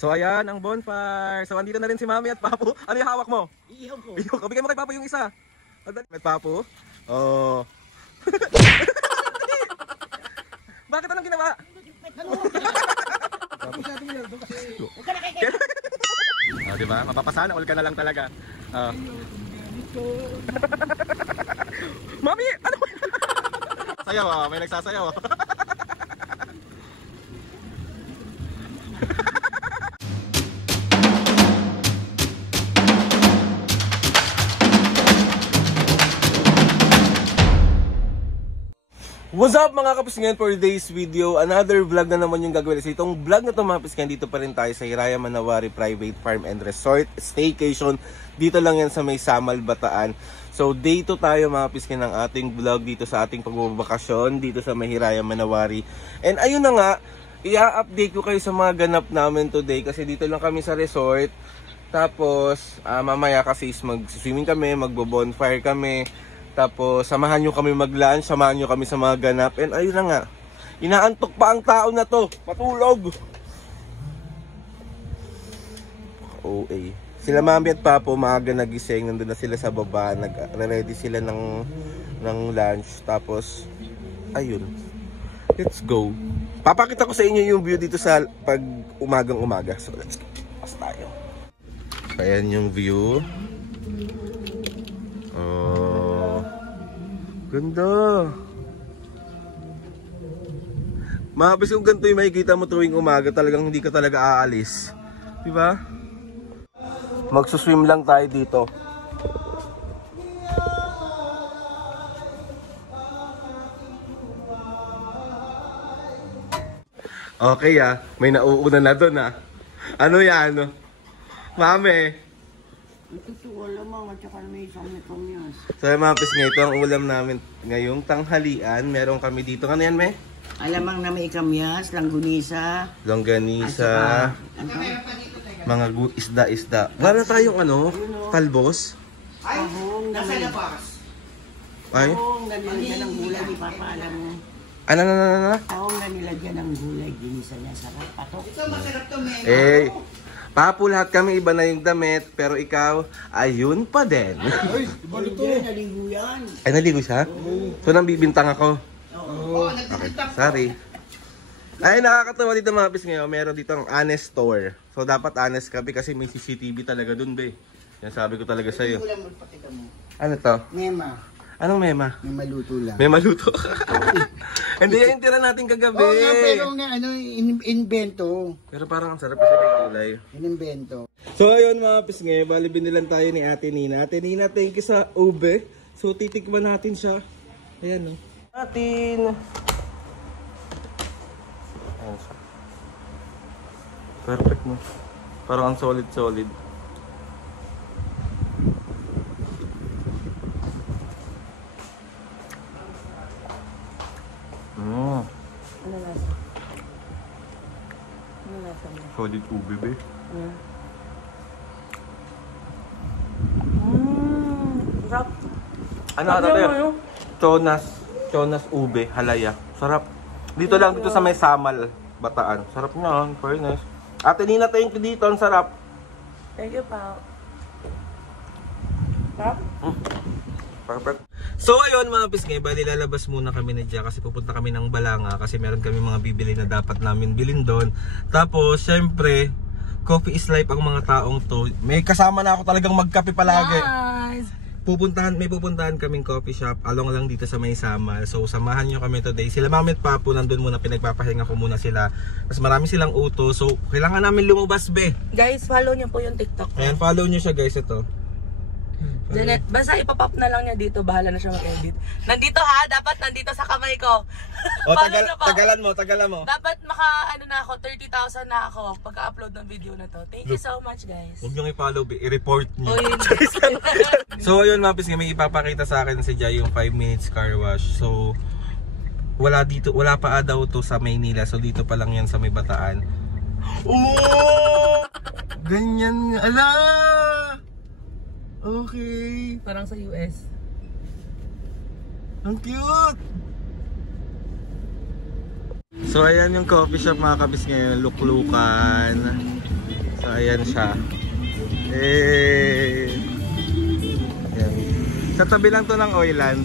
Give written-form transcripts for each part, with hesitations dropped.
So ayan ang bonfire. So andito na rin si Mami at Papu. Ano yung hawak mo? Iihaw ko. Iyo, bigyan mo kay Papu yung isa. At Papu. Oh. Bakit anong ginawa? Oh, di ba? Mapapasana all ka na lang talaga. Mami, ano? Sayaw, may nagsasayaw. What's up mga kapisngan, for today's video, another vlog na naman yung gagawin. So itong vlog na ito mga kapisngan, dito pa rin tayo sa Hiraya Manawari Private Farm and Resort Staycation. Dito lang yan sa may Samal, Bataan. So day 2 tayo mga kapisngan ng ating vlog dito sa ating pagbabakasyon dito sa may Hiraya Manawari. And ayun na nga, i-update ko kayo sa mga ganap namin today kasi dito lang kami sa resort. Tapos mamaya kasi mag-swimming kami, magbo-bonfire kami. Tapos samahan nyo kami mag-lunch, samahan nyo kami sa mga ganap. And ayun na nga, inaantok pa ang tao na to, matulog. OA. Sila Mami at Papo maaga nagising, nandun na sila sa baba, nag-ready sila ng lunch. Tapos ayun, let's go. Papakita ko sa inyo yung view dito sa pag umagang-umaga. So let's go, pas tayo. Ayan yung view. Ganda. Mabis kung ganito yung makikita mo tuwing umaga, talagang hindi ka talaga aalis. Diba? Magsuswim lang tayo dito. Okay may nauuna na doon Ano yan? Mami. Ito lamang at saka may isang kamyas. So mga pisnga, ito ang ulam namin ngayong tanghalian. Meron kami dito. Ano yan, me? Alamang na may kamyas, langgunisa. Longganisa. Mga isda-isda. Wala tayong talbos. Pahong na may... Ay? Pahong na nilagyan ng gulay ni Papa, alam mo. Ano? Pahong na nilagyan ng gulay, ginisa niya. Sarap patok. Ito masarap to, men. Papu, lahat kami iba na yung damit, pero ikaw, ayun pa din. Ay, iba nito. Naligo yan. Ay, naligo siya? So, nang bibintang ako? Oo. Okay, sorry. Ay, nakakatawa dito mga pis ngayon. Meron dito ang honest store. So, dapat honest ka, kasi may CCTV talaga dun, be. Yan sabi ko talaga sa'yo. Ano to? Mema. Anong mema? May maluto lang. May maluto. Hindi, yung tira natin kagabi. Oo nga, pero nga, invento. Pero parang ang sarap kasi may kulay. Invento. So ayun mga pisnge, bali binilan tayo ni Ate Nina. Ate Nina, thank you sa ube. So titikman natin siya. Ayan Ayan siya. Perfect Parang ang solid. Ano lasa? Ano lasa mo? Solid ube, be. Sarap. Ano tayo? Chonas ube, halaya. Sarap. Dito lang, dito sa may Samal, Bataan. Sarap nga, very nice. Ate Nina, thank you dito, ang sarap. Thank you, Pao. Sarap? Perfect. So ayun mga pisnge, bali lalabas muna kami na dyan kasi pupunta kami ng Balanga kasi meron kami mga bibili na dapat namin bilhin doon. Tapos syempre, coffee is life ang mga taong to. May kasama na ako talagang magkape palagi. Nice! May pupuntahan kaming coffee shop along lang dito sa may Samal. So samahan nyo kami today. Sila Mami at Papu nandun muna, pinagpapahinga ko muna sila. Tapos marami silang uto. So kailangan namin lumabas, be. Guys, follow nyo po yung TikTok. Ayan, follow nyo siya guys, ito. Janet, basta ipapop na lang niya dito, bahala na siya mag-edit. Nandito dapat nandito sa kamay ko. O, tagalan mo. Dapat na ako, 30,000 na ako pagka-upload ng video na to. Thank you so much, guys. Huwag nyo i-follow, i-report nyo. So, ayun mga pisnge, may ipapakita sa akin si Jai yung 5 minutes car wash. So, wala pa daw to sa Maynila. So, dito pa lang yan sa may Bataan. Oh! Ganyan, ala! Okay. Parang sa US. Ang cute! So ayan yung coffee shop mga kabis ngayon, Luklukan. Ayan siya. Ayan. Sa tabi lang to ng Oiland.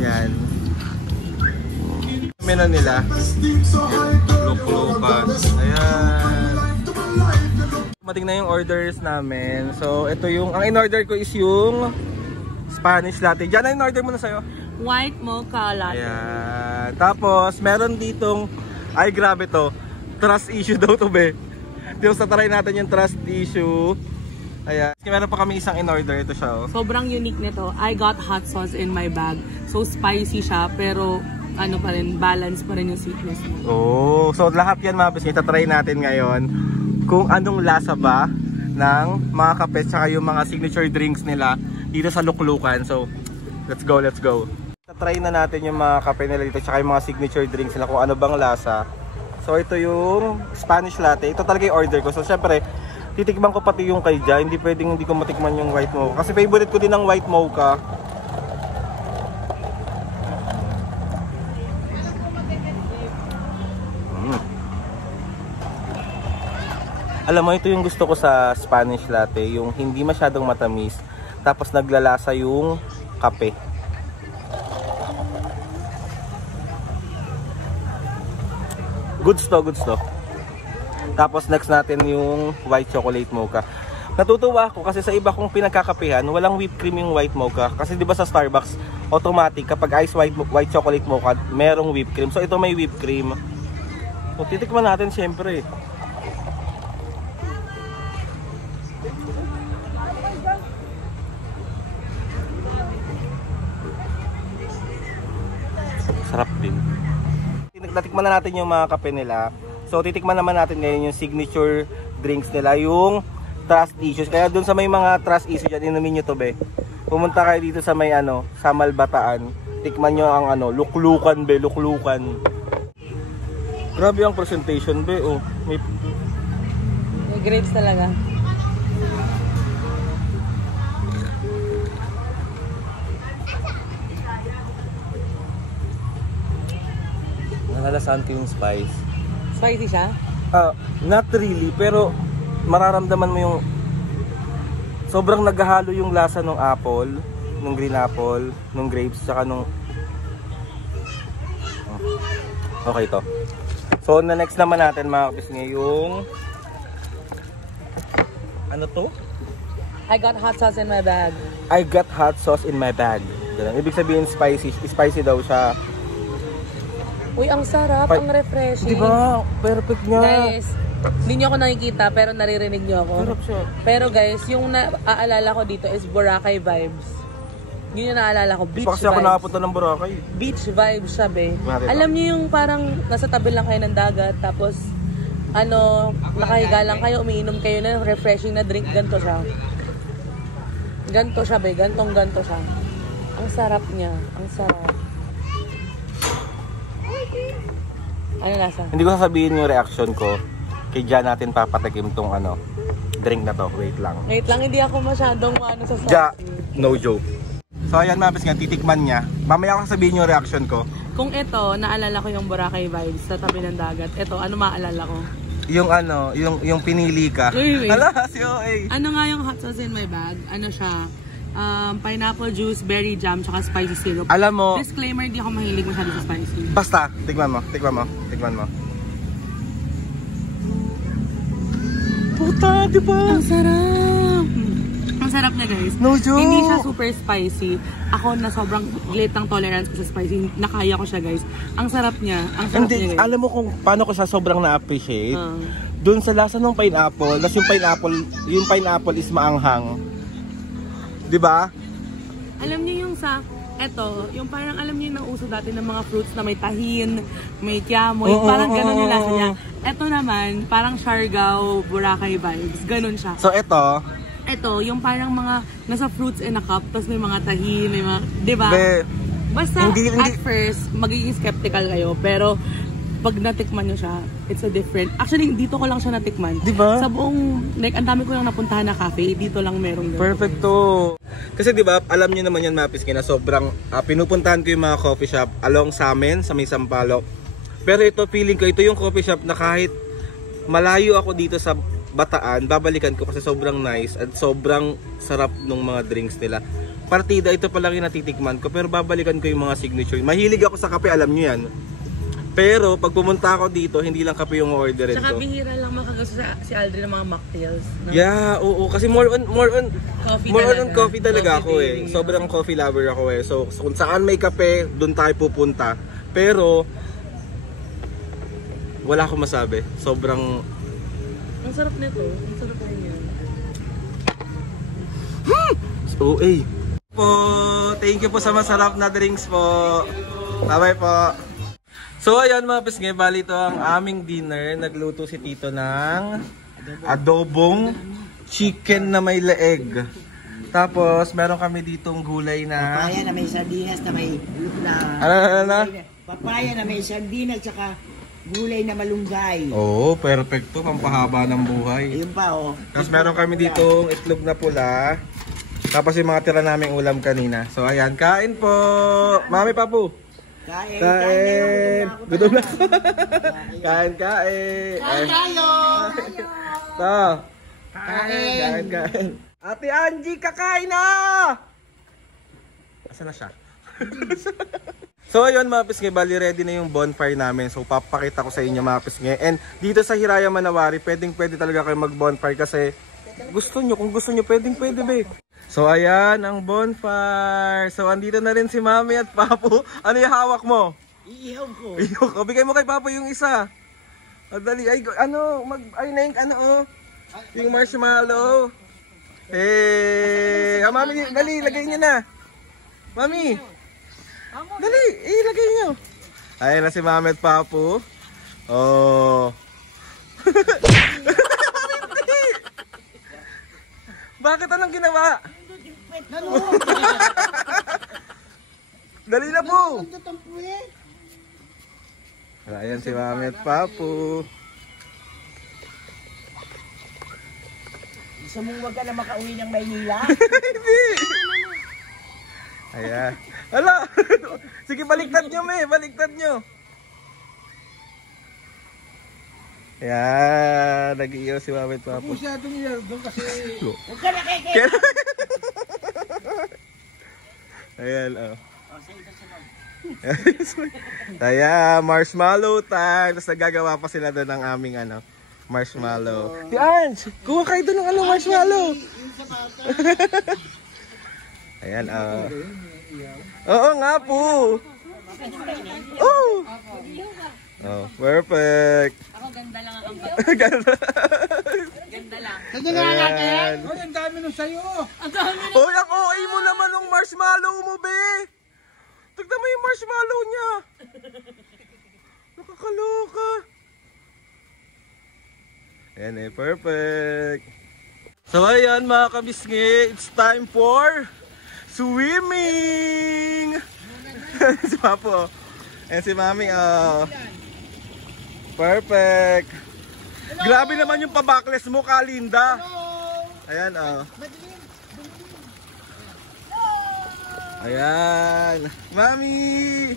Ayan. Menu nila. Luklukan. Ayan. Mating na yung orders namin. So, ito yung, ang in-order ko is yung Spanish latte. Diyan na in-order mo na sa'yo. White mocha latte. Ayan. Tapos, meron ditong, ay grabe to, trust issue daw to be. Diyos, try natin yung trust issue. Ayan. Meron pa kami isang in-order. Ito siya. Oh. Sobrang unique nito. I got hot sauce in my bag. So, spicy siya, pero ano pa rin, balance pa rin yung sweetness mo. Oh, so lahat yan mga pisngi, tatry natin ngayon kung anong lasa ba ng mga kape tsaka yung mga signature drinks nila dito sa Luklukan. So, let's go, let's go. Tatry na natin yung mga kape nila dito tsaka yung mga signature drinks nila kung ano bang lasa. So, ito yung Spanish latte. Ito talaga yung order ko. So, syempre, titikman ko pati yung kay Ja. Hindi pwedeng hindi ko matikman yung white mocha. Kasi favorite ko din ng white mocha. Alam mo, ito yung gusto ko sa Spanish latte, yung hindi masyadong matamis, tapos naglalasa yung kape. Goods to, goods to. Tapos next natin yung white chocolate mocha. Natutuwa ako kasi sa iba kong pinagkakapehan, walang whipped cream yung white mocha. Kasi di ba sa Starbucks, automatic kapag ice white chocolate mocha, merong whipped cream. So ito may whipped cream. So titikman natin syempre. Sarap din. Natikman na natin yung mga kape nila. So titikman naman natin ngayon yung signature drinks nila, yung trust issues. Kaya dun sa may mga trust issues dyan, inumin nyo to be. Pumunta kayo dito sa may sa Malbataan. Tikman nyo ang Luklukan be, Luklukan. Grabe ang presentation be. Oh, may grapes talaga. nalalasan ko yung spice. Spicy siya? Not really, pero mararamdaman mo yung sobrang naghahalo yung lasa ng apple, ng green apple, ng grapes, saka nung okay to. So, na next naman natin mga kapisngi yung ano to? I got hot sauce in my bag. I got hot sauce in my bag. Ganun. Ibig sabihin spicy daw siya. Uy, ang sarap, ang refreshing. Diba? Perfect nga. Guys, hindi nyo ako nakikita pero naririnig nyo ako. Sarap siya. Pero guys, yung naaalala ko dito is Boracay vibes. Yun yung naalala ko, beach Kasi vibes. ako nakapunta ng Boracay. Beach vibes siya, be. Bakit? Alam niyo yung parang nasa tabi lang kayo ng dagat, tapos nakahiga lang kayo, umiinom kayo ng refreshing na drink, ganito siya. Ganito siya, be. Ganto siya. Ang sarap niya. Ang sarap. Ano lasa? Hindi ko sasabihin yung reaction ko. Kaya dyan natin papatakim tong drink na to. Wait lang. Wait lang, hindi ako masyadong sa sauce. Ja, no joke. So ayan mabis nga, titikman niya. Mamaya ko sasabihin yung reaction ko. Kung ito, naalala ko yung Boracay vibes sa tabi ng dagat. Ito, ano maalala ko? Yung yung pinili ka. Wait. Hala, si OA. Ano nga yung hot sauce in my bag? Ano siya? Pineapple juice, berry jam, tsaka spicy syrup. Alam mo, Disclaimer, di ako mahilig masyado sa spicy. basta, tikman mo. Puta, di ba? Ang sarap! Ang sarap niya, guys. No joke. Hindi siya super spicy. Ako na sobrang late ng tolerance ko sa spicy, nakaya ko siya, guys. Ang sarap niya. Ang sarap niya, guys. Alam mo kung paano ko siya sobrang na-appreciate? Doon sa lasa ng pineapple, tapos yung pineapple is maanghang. 'Di ba? Alam niyo yung yung parang alam niyo yung nauso dati ng mga fruits na may tahin, may kiamoy, parang ganun yung lasa niya. Ito naman, parang Siargao, Boracay vibes, ganun siya. So ito, yung parang mga nasa fruits in a cup, tapos may mga tahin, may mga, 'di ba? Basta at first magiging skeptical kayo, pero pag natikman nyo siya, it's a different. Actually, dito ko lang siya natikman. Diba? Sa buong, ang dami ko lang napuntahan na cafe, dito lang merong. Perfecto. Kasi diba, alam nyo naman yan Mapiski na sobrang pinupuntahan ko yung mga coffee shop along sa amin, sa may Sampaloc. Pero ito, feeling ko, ito yung coffee shop na kahit malayo ako dito sa Bataan, babalikan ko kasi sobrang nice at sobrang sarap ng mga drinks nila. Partida, ito pa lang yung natitikman ko, pero babalikan ko yung mga signature. Mahilig ako sa kape, alam nyo yan. Pero pag pumunta ako dito, hindi lang kape yung orderin ko. Saka bihira lang makagasto si Aldrin ng mga mocktails. No? Yeah, oo. Kasi more on coffee talaga ako eh. Baby. Sobrang coffee lover ako eh. So kung saan may kape, doon tayo pupunta. Pero wala akong masabi. Sobrang Ang sarap nito. Ang sarap na yan. OA. Po, thank you po sa masarap na drinks po. Bye-bye po. So ayan mga pisngi, bali ito ang aming dinner. Nagluto si Tito ng adobong chicken na may leeg. Tapos meron kami ditong gulay na Papaya na may sardinas na may Papaya na may sardinas tsaka gulay na malunggay. Oo, perfecto. Pampahaba ng buhay. Ayun pa oh. Tapos meron kami ditong itlog na pula. Tapos yung mga tira naming ulam kanina. So ayan, kain po. Mami Papu. Kain. Gutom na ako. Kain. Kain tayo. Kain. Ate Angie, kakain na! Asa na siya? So ayun mga pisngi, bali ready na yung bonfire namin. So papakita ko sa inyo mga pisngi. And dito sa Hiraya Manawari, pwede talaga kayo mag bonfire kasi kung gusto nyo, pwede be. So ayan ang bonfire. So andito na rin si Mami at Papu. Ano yung hawak mo? Iihaw ko. Bigay mo kay Papu yung isa. Dali, yung marshmallow. Mami, dali, lagay niyo na. Mami. Dali, ilagay nyo. Ayan na si Mami at Papu. Oh. Bakit anong ginawa? Dali na po. Ayan si Mami at Papu. Gusto mong wag ka na makauwi ng Maynila? Hindi. Ayan. Hala! Sige, baliktad nyo, me. Baliktad nyo. Ayan. Nag-iiyaw si Mami at Papu. Masyadong iyaw doon kasi... Huwag ka na kaya! Ayan, oh. Ayan, marshmallow time. Tapos nagagawa pa sila doon ng aming marshmallow. Ange, kuha kayo doon ng marshmallow. Ayan, oo nga po. Oh, perfect. Ako ganda lang ang Ganda. Ganda lang. Ayan. Ang dami nung sayo! Ang dami na. Hoy, ang OA mo naman ng marshmallow mo, be. Tignan mo yung marshmallow niya. Nakakaloka. Ayan perfect. So ayan mga kabisngi, it's time for swimming! Si Papo. Ayan si Mami. Perfect. Grabe naman yung pabakles mo, Kalinda. Ayan, Ayan. Mami!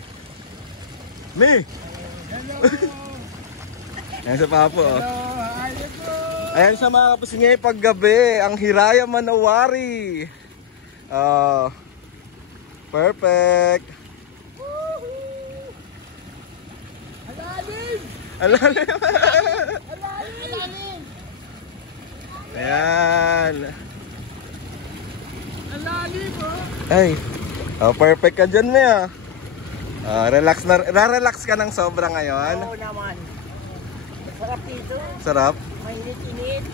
Me! Ayan si Papo. Ayan sa mga kapusingay paggabi, ang Hiraya Manawari. Perfect. Alalim. Ayan. Ay. Perfect ka dyan, Mia. Relax ka ng sobra ngayon. Oo naman. Sarap dito. Sarap. Mainit-init.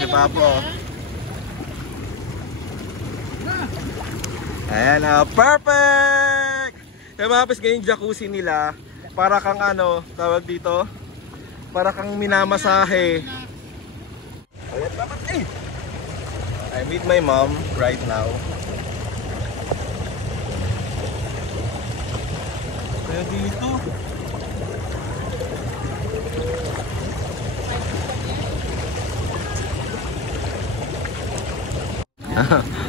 Si Papo. Ayan, perfect! Kaya mga kapis, yung jacuzzi nila, para kang tawag dito, para kang minamasahe. Ayan, dapat I meet my mom right now. Kaya dito.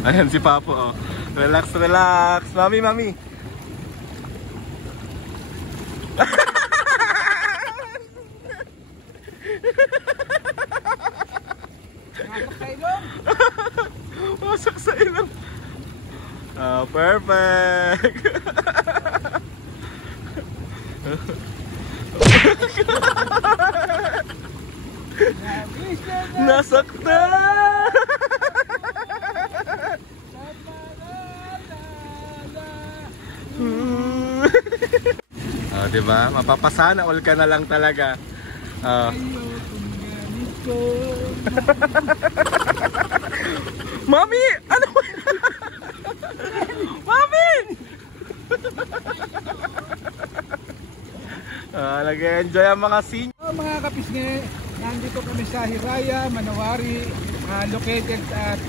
Ayan si Papo, oh. Relax. Mami. Perfect! Nasaktan! Diba? Mapapasana all ka na lang talaga. Mami! Ano ba? Mami! Nag-enjoy ang mga senior. Mga kapisngi, nandito kami sa Hiraya, Manawari, located at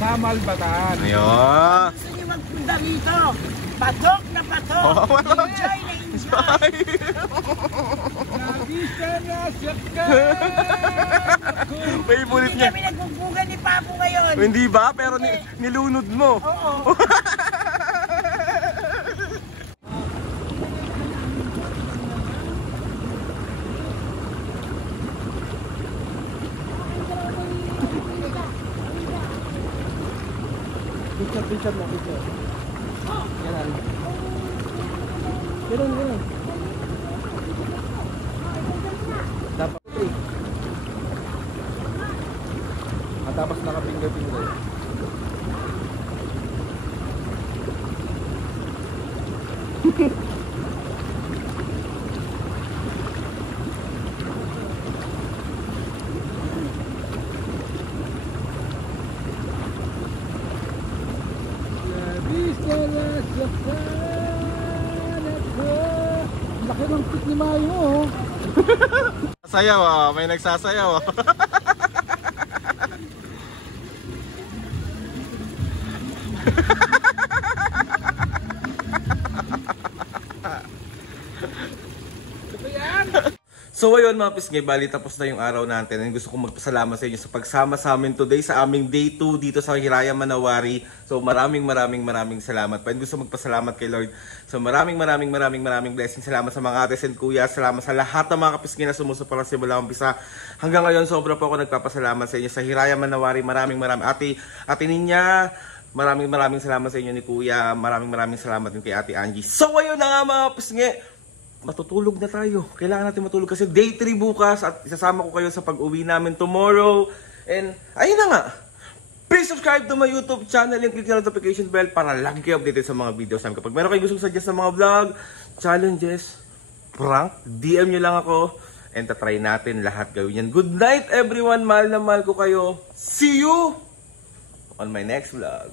Samal, Bataan. Ayun. Gusto niyo magpunta rito? Patok na patok! Enjoy na enjoy! Nabisa na siya. Favorite Hindi niya. kami nagbubugan ni Papo ngayon. Hindi ba? Pero nilunod mo. Oo. Picture mo, picture. Yan. Ganun. Dapat tapos naka-finger. Laki ng pit ni Mayo. Sayaw, may nagsasayaw. So ayun mga pisngi, bali tapos na yung araw natin and gusto kong magpasalamat sa inyo sa pagsama sa amin today sa aming day 2 dito sa Hiraya, Manawari. So maraming salamat pa and gusto magpasalamat kay Lord. So maraming blessings. Salamat sa mga ates and kuya, salamat sa lahat ng mga kapisngi na sumusuporta sa simula umpisa hanggang ngayon. Sobra po ako nagpapasalamat sa inyo sa Hiraya, Manawari. Maraming Ate Ninya, maraming salamat sa inyo ni kuya. Maraming salamat din kay Ate Angie. So ayun na nga mga pisngi, matutulog na tayo. Kailangan natin matulog kasi day 3 bukas at isasama ko kayo sa pag-uwi namin tomorrow. And ayun na nga. Please subscribe to my YouTube channel and click the notification bell para lagi kayo updated sa mga videos namin. Kapag meron kayong gustong suggest ng mga vlog, challenges, prank, DM nyo lang ako and tatry natin lahat gawin yan. Good night everyone. Mahal na mahal ko kayo. See you on my next vlog.